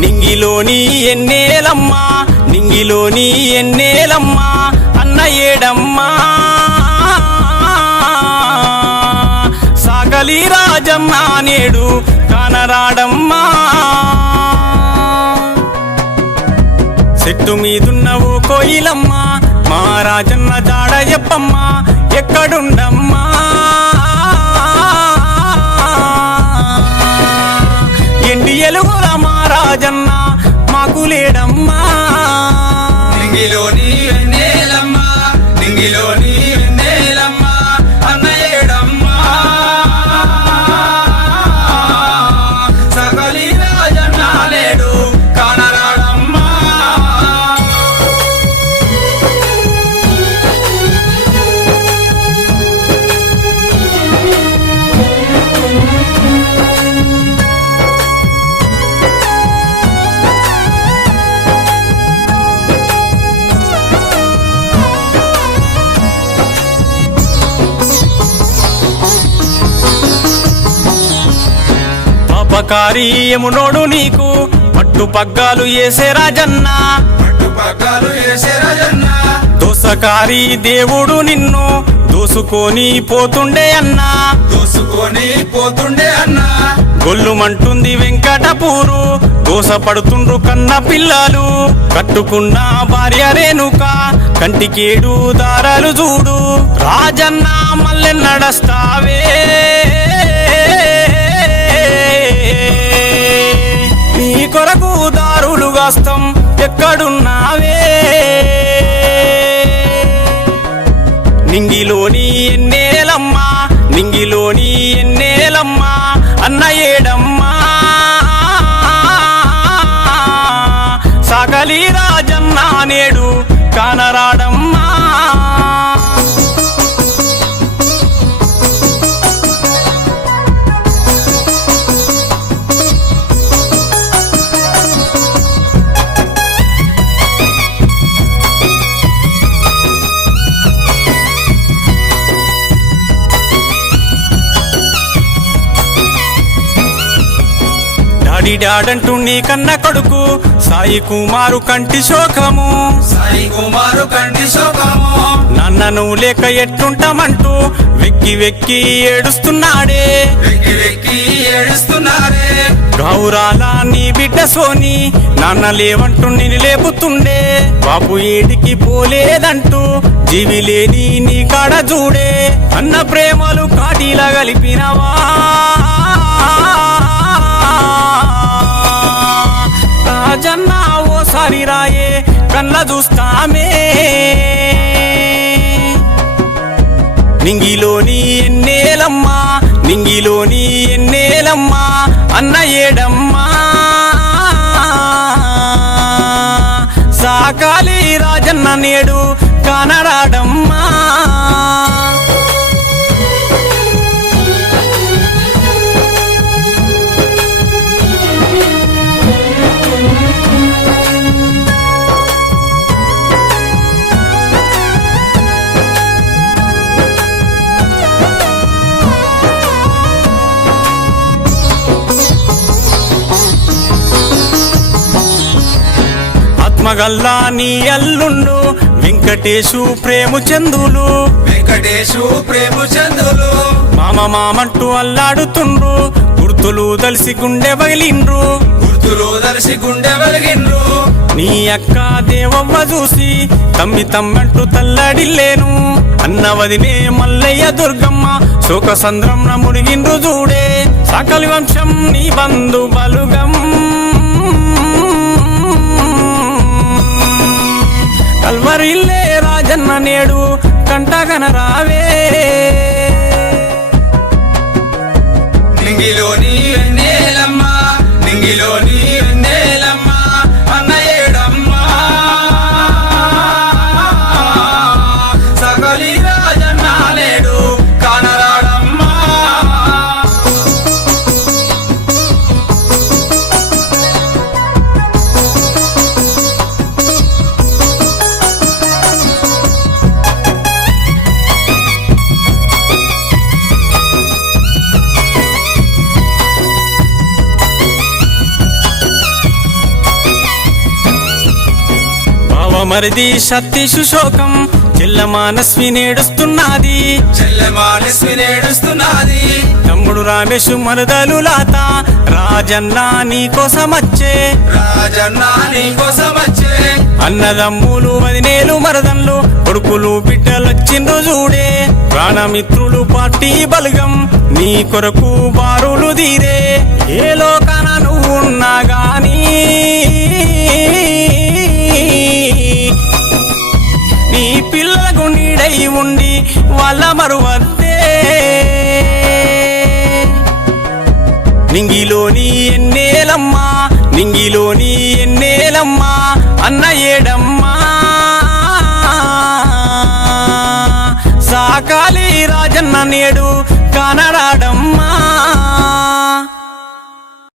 నింగిలోని ఎన్నేలమ్మా నింగిలోని ఎన్నేలమ్మా అన్న ఏడమ్మా సాగలి రాజన్న నేడు కానరాడమ్మా చెట్టు మీదున్నవు కోయిలమ్మా మా రాజన్న జాడ చెప్పమ్మా ఎక్కడుండమ్మా ఎండి ఎలుగుల మా రాజన్న మాకు లేడమ్మా నింగిలోని వెన్నెలమ్మా నింగిలోని వెన్నెలమ్మా అన్న ఏడమ్మా సకలి రాజన్న లేడు కానరాడమ్మా పాపకార్యమునోడు నీకు పట్టు పగ్గాలు ఏసే రాజన్న పట్టుపగ్గాలు వేసే రాజన్న దోసకారి దేవుడు నిన్ను దోసుకొని పోతుండే అన్నా దోసుకొని పోతుండే అన్న గొల్లుమంటుంది వెంకటపూరు దోసపడుతుండ్రు కన్న పిల్లలు కట్టుకున్న భార్య రేణుక కంటికేడు దారాలు చూడు రాజన్న మల్లె నడస్తావే నీ కొరకు దారులు గాస్తం ఎక్కడున్నావే నింగిలోని ఎన్నేలమ్మా నింగిలోని ఎన్నేలమ్మా అన్న ఏడమ్మా సాగలి రాజన్న నేడు కానరాడమ్మా డాడంటూ నీ కన్న కొడుకు సాయి కుమారు కంటి శోకము సాయి కుమారు కంటి శోకము నన్నను లేక ఎట్లుంటామంటూ వెక్కి వెక్కి ఏడుస్తున్నాడే వెక్కి వెక్కి ఏడుస్తున్నారే గౌరాల నీ బిడ్డ సోని నాన్న లేవంటూ నిన్ను లేపుతుండే బాబు ఏడికి పోలేదంటూ జీవి లేని నీ కాడ చూడే అన్న ప్రేమలు కాటిలా కలిపినవా రాజన్న ఓసారి రాయే కళ్ళ చూస్తామే నింగిలోని ఎన్నేలమ్మా నింగిలోని ఎన్నేలమ్మా అన్న ఏడమ్మా సాకాలి రాజన్న నేడు కానరాడమ్మా ఆత్మగల్లా నీ అల్లుండు వెంకటేశు ప్రేము చందులు వెంకటేశు ప్రేమ చందులు మామంటూ అల్లాడుతుండ్రు గుర్తులు దలిసి గుండె పగిలిండ్రు గుర్తులు దర్శి గుండె వెలిగిండ్రు నీ అక్క దేవవ్వ చూసి తమ్మంటూ తల్లడిల్లేను అన్నవదినే మల్లయ్య దుర్గమ్మ శోకసంద్రం మునిగిండ్రు చూడే సకలి వంశం నీ బంధు బలుగం కల్వరిల్లే రాజన్న నేడు కంటగనరావే నింగిలోని వెన్నెలమ్మా బావమరిది సతీషు శోకం చెల్లమానస్వి నేడుస్తున్నది చెల్లెమానస్వి నేడుస్తున్నది తమ్ముడు రామేశు మరదలు లాత రాజన్న నీ కోసమచ్చే రాజన్న నీ కోసమచ్చే అన్నదమ్ములు వదినేలు మరదన్లు కొడుకులు బిడ్డలొచ్చిండ్రు చూడే ప్రాణమిత్రులు పార్టీ బలగం నీ కొరకు బారులు తీరే ఏ లోకాన నువ్వున్నా గానీ నీ పిల్లలకు నీడై ఉండి వాళ్ళ మరువద్దే నింగిలోని ఎన్నేలమ్మా నింగిలోని ఎన్నేలమ్మా అన్న ఏడమ్మా సాకాలి రాజన్న నేడు కానరాడమ్మా